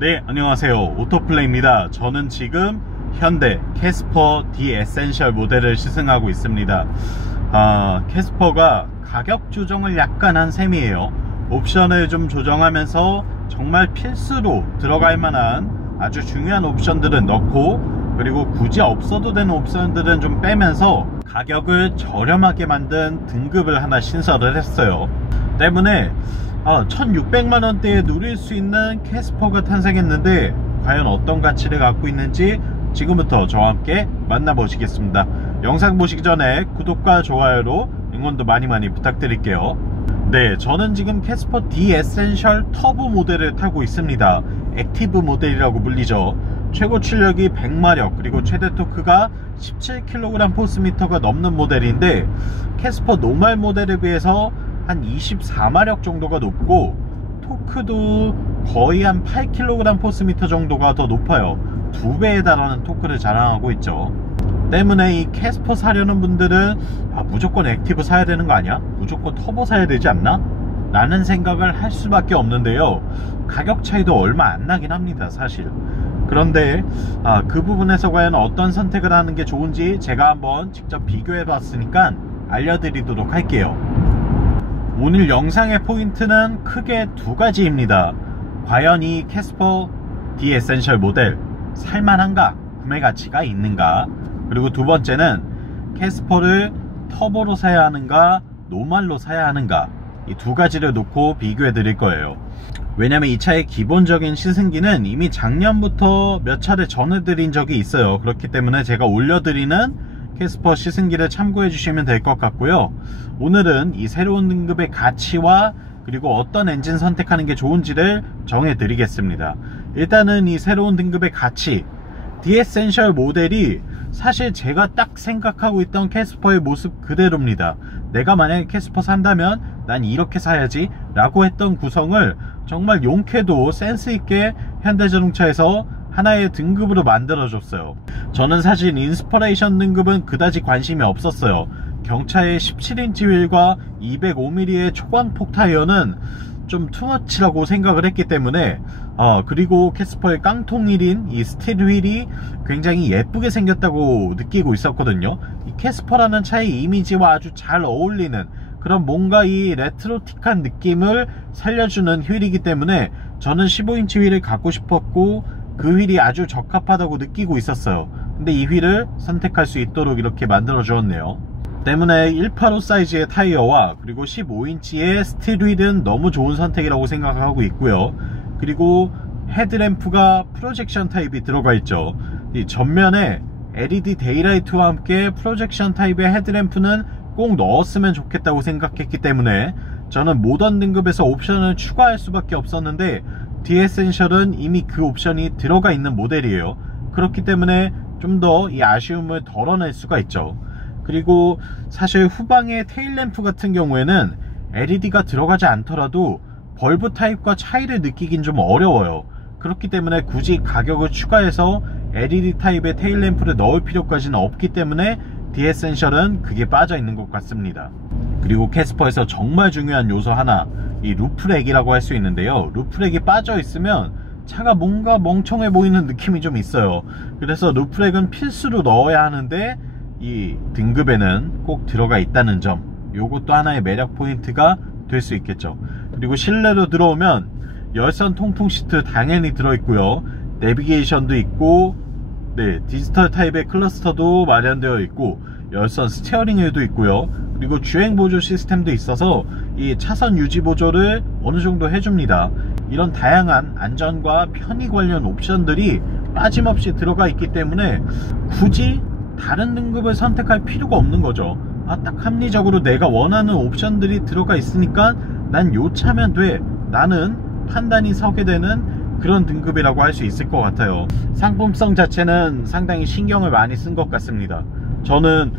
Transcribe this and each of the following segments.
네, 안녕하세요. 오토플레이입니다. 저는 지금 현대 캐스퍼 D 에센셜 모델을 시승하고 있습니다. 캐스퍼가 가격 조정을 약간 한 셈이에요. 옵션을 좀 조정하면서 정말 필수로 들어갈 만한 아주 중요한 옵션들은 넣고, 그리고 굳이 없어도 되는 옵션들은 좀 빼면서 가격을 저렴하게 만든 등급을 하나 신설을 했어요. 때문에 1600만원대에 누릴 수 있는 캐스퍼가 탄생했는데, 과연 어떤 가치를 갖고 있는지 지금부터 저와 함께 만나보시겠습니다. 영상 보시기 전에 구독과 좋아요로 응원도 많이 부탁드릴게요. 네, 저는 지금 캐스퍼 D 에센셜 터보 모델을 타고 있습니다. 액티브 모델이라고 불리죠. 최고 출력이 100마력, 그리고 최대 토크가 17kg/ms 넘는 모델인데, 캐스퍼 노멀 모델에 비해서 한 24마력 정도가 높고, 토크도 거의 한 8kg/ms 정도가 더 높아요. 2배에 달하는 토크를 자랑하고 있죠. 때문에 이 캐스퍼 사려는 분들은 무조건 액티브 사야 되는 거 아니야? 무조건 터보 사야 되지 않나? 라는 생각을 할 수밖에 없는데요. 가격 차이도 얼마 안 나긴 합니다, 사실. 그런데 그 부분에서 과연 어떤 선택을 하는 게 좋은지 제가 한번 직접 비교해 봤으니까 알려드리도록 할게요. 오늘 영상의 포인트는 크게 두 가지입니다. 과연 이 캐스퍼 D 에센셜 모델 살만한가? 구매 가치가 있는가? 그리고 두 번째는 캐스퍼를 터보로 사야 하는가, 노멀로 사야 하는가? 이 두 가지를 놓고 비교해 드릴 거예요. 왜냐면 이 차의 기본적인 시승기는 이미 작년부터 몇 차례 전해드린 적이 있어요. 그렇기 때문에 제가 올려드리는 캐스퍼 시승기를 참고해 주시면 될 것 같고요. 오늘은 이 새로운 등급의 가치와 그리고 어떤 엔진 선택하는 게 좋은지를 정해 드리겠습니다. 일단은 이 새로운 등급의 가치, D 에센셜 모델이 사실 제가 딱 생각하고 있던 캐스퍼의 모습 그대로입니다. 내가 만약에 캐스퍼 산다면 난 이렇게 사야지 라고 했던 구성을 정말 용케도 센스있게 현대자동차에서 하나의 등급으로 만들어줬어요. 저는 사실 인스퍼레이션 등급은 그다지 관심이 없었어요. 경차의 17인치 휠과 205mm의 초광폭 타이어는 좀 투머치라고 생각을 했기 때문에, 그리고 캐스퍼의 깡통 휠인 이 스틸 휠이 굉장히 예쁘게 생겼다고 느끼고 있었거든요. 이 캐스퍼라는 차의 이미지와 아주 잘 어울리는 그런 뭔가 이 레트로틱한 느낌을 살려주는 휠이기 때문에 저는 15인치 휠을 갖고 싶었고, 그 휠이 아주 적합하다고 느끼고 있었어요. 근데 이 휠을 선택할 수 있도록 이렇게 만들어 주었네요. 때문에 185 사이즈의 타이어와 그리고 15인치의 스틸 휠은 너무 좋은 선택이라고 생각하고 있고요. 그리고 헤드램프가 프로젝션 타입이 들어가 있죠. 이 전면에 LED 데이라이트와 함께 프로젝션 타입의 헤드램프는 꼭 넣었으면 좋겠다고 생각했기 때문에 저는 모던 등급에서 옵션을 추가할 수밖에 없었는데, D 에센셜은 이미 그 옵션이 들어가 있는 모델이에요. 그렇기 때문에 좀 더 이 아쉬움을 덜어낼 수가 있죠. 그리고 사실 후방의 테일램프 같은 경우에는 LED가 들어가지 않더라도 벌브 타입과 차이를 느끼긴 좀 어려워요. 그렇기 때문에 굳이 가격을 추가해서 LED 타입의 테일램프를 넣을 필요까지는 없기 때문에 D 에센셜은 그게 빠져 있는 것 같습니다. 그리고 캐스퍼에서 정말 중요한 요소 하나, 이 루프렉이라고 할 수 있는데요. 루프렉이 빠져 있으면 차가 뭔가 멍청해 보이는 느낌이 좀 있어요. 그래서 루프렉은 필수로 넣어야 하는데 이 등급에는 꼭 들어가 있다는 점, 요것도 하나의 매력 포인트가 될 수 있겠죠. 그리고 실내로 들어오면 열선 통풍 시트 당연히 들어있고요. 내비게이션도 있고, 디지털 타입의 클러스터도 마련되어 있고, 열선 스티어링 휠도 있고요. 그리고 주행 보조 시스템도 있어서 이 차선 유지 보조를 어느 정도 해줍니다. 이런 다양한 안전과 편의 관련 옵션들이 빠짐없이 들어가 있기 때문에 굳이 다른 등급을 선택할 필요가 없는 거죠. 딱 합리적으로 내가 원하는 옵션들이 들어가 있으니까 난 요 차면 돼, 나는 판단이 서게 되는 그런 등급이라고 할 수 있을 것 같아요. 상품성 자체는 상당히 신경을 많이 쓴 것 같습니다. 저는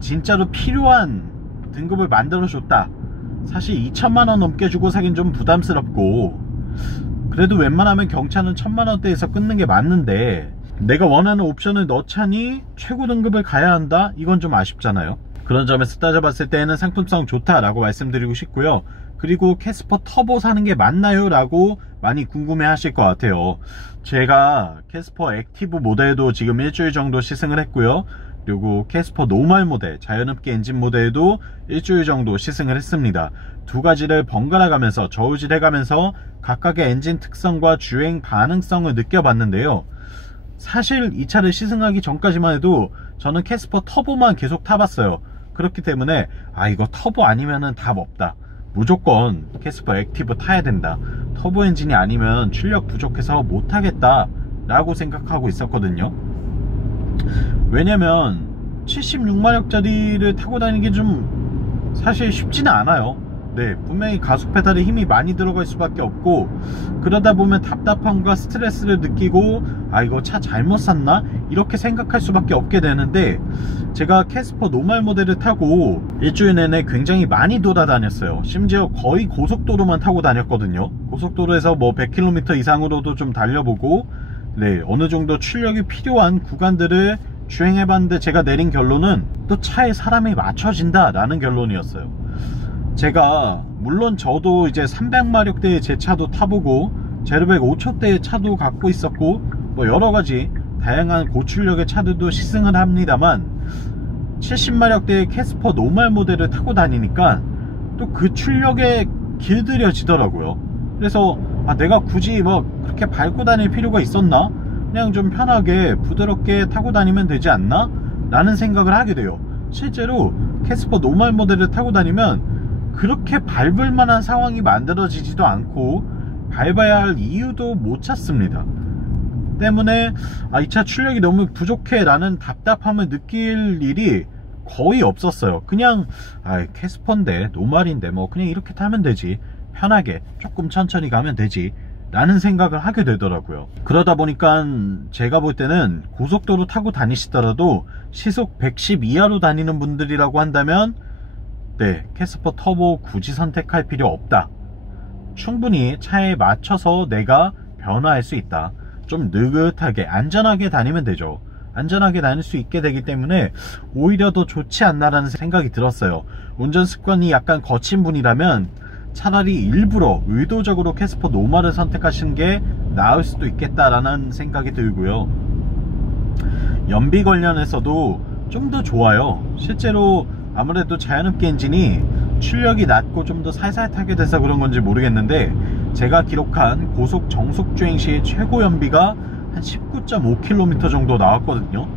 진짜로 필요한 등급을 만들어 줬다, 사실 2천만원 넘게 주고 사긴 좀 부담스럽고, 그래도 웬만하면 경차는 1000만원대에서 끊는 게 맞는데 내가 원하는 옵션을 넣자니 최고 등급을 가야 한다? 이건 좀 아쉽잖아요. 그런 점에서 따져봤을 때는 상품성 좋다라고 말씀드리고 싶고요. 그리고 캐스퍼 터보 사는 게 맞나요? 라고 많이 궁금해 하실 것 같아요. 제가 캐스퍼 액티브 모델도 지금 일주일 정도 시승을 했고요. 그리고 캐스퍼 노멀 모델, 자연흡기 엔진 모델도 일주일 정도 시승을 했습니다. 두 가지를 번갈아 가면서 저울질 해가면서 각각의 엔진 특성과 주행 반응성을 느껴봤는데요. 사실 이 차를 시승하기 전까지만 해도 저는 캐스퍼 터보만 계속 타봤어요. 그렇기 때문에 이거 터보 아니면은 답 없다, 무조건 캐스퍼 액티브 타야 된다, 터보 엔진이 아니면 출력 부족해서 못하겠다 라고 생각하고 있었거든요. 왜냐면 76마력짜리를 타고 다니는 게 좀 사실 쉽지는 않아요. 네, 분명히 가속 페달에 힘이 많이 들어갈 수밖에 없고, 그러다 보면 답답함과 스트레스를 느끼고 이거 차 잘못 샀나? 이렇게 생각할 수밖에 없게 되는데, 제가 캐스퍼 노멀 모델을 타고 일주일 내내 굉장히 많이 돌아다녔어요. 심지어 거의 고속도로만 타고 다녔거든요. 고속도로에서 뭐 100km 이상으로도 좀 달려보고, 네, 어느 정도 출력이 필요한 구간들을 주행해봤는데 제가 내린 결론은 또 차에 사람이 맞춰진다 라는 결론이었어요. 제가 물론 저도 이제 300마력대의 제 차도 타보고 제로백 5초대의 차도 갖고 있었고 뭐 여러가지 다양한 고출력의 차들도 시승을 합니다만, 70마력대의 캐스퍼 노멀 모델을 타고 다니니까 또 그 출력에 길들여지더라고요. 그래서 내가 굳이 뭐 그렇게 밟고 다닐 필요가 있었나? 그냥 좀 편하게 부드럽게 타고 다니면 되지 않나? 라는 생각을 하게 돼요. 실제로 캐스퍼 노멀 모델을 타고 다니면 그렇게 밟을 만한 상황이 만들어지지도 않고 밟아야 할 이유도 못 찾습니다. 때문에 이 차 출력이 너무 부족해 라는 답답함을 느낄 일이 거의 없었어요. 그냥 캐스퍼인데 노멀인데 뭐 그냥 이렇게 타면 되지, 편하게 조금 천천히 가면 되지 라는 생각을 하게 되더라고요. 그러다 보니까 제가 볼 때는 고속도로 타고 다니시더라도 시속 110 이하로 다니는 분들이라고 한다면 네, 캐스퍼 터보 굳이 선택할 필요 없다, 충분히 차에 맞춰서 내가 변화할 수 있다, 좀 느긋하게 안전하게 다니면 되죠. 안전하게 다닐 수 있게 되기 때문에 오히려 더 좋지 않나라는 생각이 들었어요. 운전 습관이 약간 거친 분이라면 차라리 일부러 의도적으로 캐스퍼 노멀을 선택하시는 게 나을 수도 있겠다라는 생각이 들고요. 연비 관련해서도 좀 더 좋아요. 실제로 아무래도 자연흡기 엔진이 출력이 낮고 좀 더 살살 타게 돼서 그런 건지 모르겠는데, 제가 기록한 고속 정속 주행 시 최고 연비가 한 19.5km 정도 나왔거든요.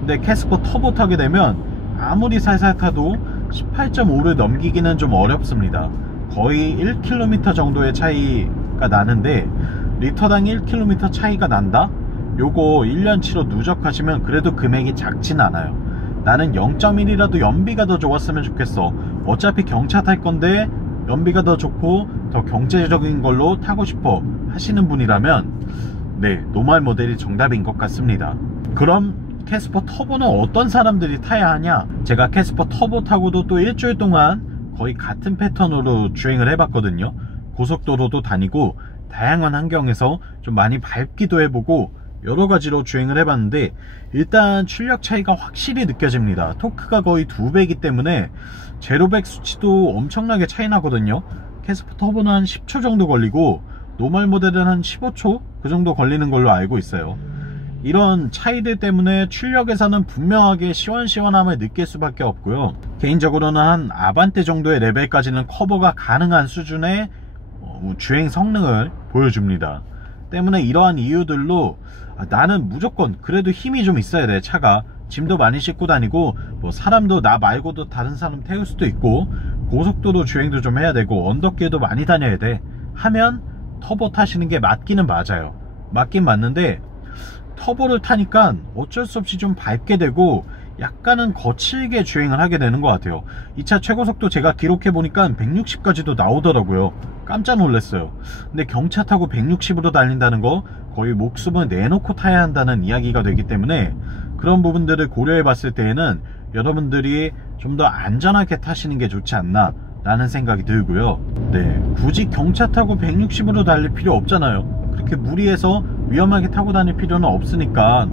근데 캐스퍼 터보 타게 되면 아무리 살살 타도 18.5를 넘기기는 좀 어렵습니다. 거의 1km 정도의 차이가 나는데, 리터당 1km 차이가 난다? 요거 1년치로 누적하시면 그래도 금액이 작진 않아요. 나는 0.1이라도 연비가 더 좋았으면 좋겠어, 어차피 경차 탈 건데 연비가 더 좋고 더 경제적인 걸로 타고 싶어 하시는 분이라면 네, 노멀 모델이 정답인 것 같습니다. 그럼 캐스퍼 터보는 어떤 사람들이 타야 하냐? 제가 캐스퍼 터보 타고도 또 일주일 동안 거의 같은 패턴으로 주행을 해봤거든요. 고속도로도 다니고 다양한 환경에서 좀 많이 밟기도 해보고 여러가지로 주행을 해봤는데, 일단 출력 차이가 확실히 느껴집니다. 토크가 거의 2배이기 때문에 제로백 수치도 엄청나게 차이 나거든요. 캐스퍼 터보는 한 10초 정도 걸리고 노멀 모델은 한 15초 그 정도 걸리는 걸로 알고 있어요. 이런 차이들 때문에 출력에서는 분명하게 시원시원함을 느낄 수밖에 없고요. 개인적으로는 한 아반떼 정도의 레벨까지는 커버가 가능한 수준의 주행 성능을 보여줍니다. 때문에 이러한 이유들로 나는 무조건 그래도 힘이 좀 있어야 돼, 차가 짐도 많이 싣고 다니고 뭐 사람도 나 말고도 다른 사람 태울 수도 있고 고속도로 주행도 좀 해야 되고 언덕길도 많이 다녀야 돼 하면 터보 타시는 게 맞기는 맞아요. 맞긴 맞는데 터보를 타니까 어쩔 수 없이 좀 밟게 되고 약간은 거칠게 주행을 하게 되는 것 같아요. 이 차 최고속도 제가 기록해 보니까 160까지도 나오더라고요. 깜짝 놀랐어요. 근데 경차 타고 160으로 달린다는 거 거의 목숨을 내놓고 타야 한다는 이야기가 되기 때문에 그런 부분들을 고려해 봤을 때에는 여러분들이 좀 더 안전하게 타시는 게 좋지 않나 라는 생각이 들고요. 네, 굳이 경차 타고 160으로 달릴 필요 없잖아요. 그렇게 무리해서 위험하게 타고 다닐 필요는 없으니까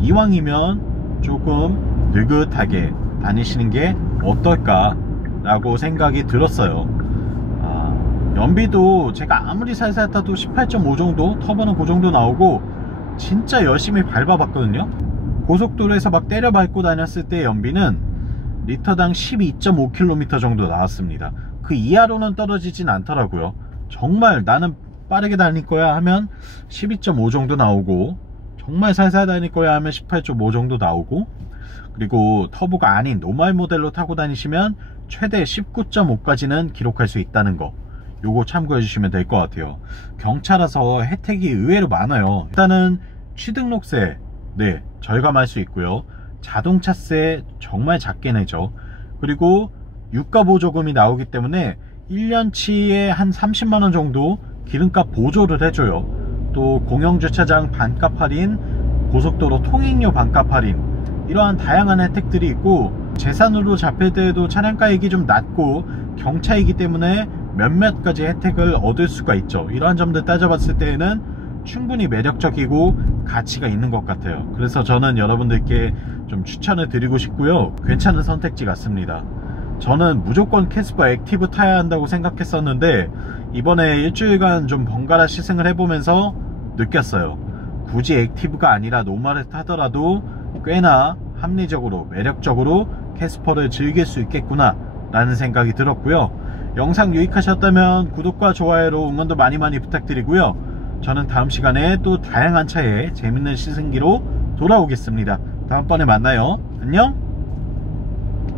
이왕이면 조금 느긋하게 다니시는 게 어떨까 라고 생각이 들었어요. 연비도 제가 아무리 살살 타도 18.5 정도, 터보는 그 정도 나오고 진짜 열심히 밟아봤거든요. 고속도로에서 막 때려 밟고 다녔을 때 연비는 리터당 12.5km 정도 나왔습니다. 그 이하로는 떨어지진 않더라고요. 정말 나는 빠르게 다닐 거야 하면 12.5 정도 나오고, 정말 살살 다닐 거야 하면 18.5 정도 나오고, 그리고 터보가 아닌 노멀 모델로 타고 다니시면 최대 19.5까지는 기록할 수 있다는 거, 요거 참고해 주시면 될 것 같아요. 경차라서 혜택이 의외로 많아요. 일단은 취등록세 절감할 수 있고요. 자동차세 정말 작게 내죠. 그리고 유가보조금이 나오기 때문에 1년치에 한 30만원 정도 기름값 보조를 해줘요. 또 공영주차장 반값 할인, 고속도로 통행료 반값 할인, 이러한 다양한 혜택들이 있고, 재산으로 잡힐 때에도 차량가액이 좀 낮고 경차이기 때문에 몇몇 가지 혜택을 얻을 수가 있죠. 이러한 점들 따져봤을 때에는 충분히 매력적이고 가치가 있는 것 같아요. 그래서 저는 여러분들께 좀 추천을 드리고 싶고요. 괜찮은 선택지 같습니다. 저는 무조건 캐스퍼 액티브 타야 한다고 생각했었는데 이번에 일주일간 좀 번갈아 시승을 해보면서 느꼈어요. 굳이 액티브가 아니라 노멀을 타더라도 꽤나 합리적으로 매력적으로 캐스퍼를 즐길 수 있겠구나 라는 생각이 들었고요. 영상 유익하셨다면 구독과 좋아요로 응원도 많이 부탁드리고요. 저는 다음 시간에 또 다양한 차의 재밌는 시승기로 돌아오겠습니다. 다음번에 만나요. 안녕.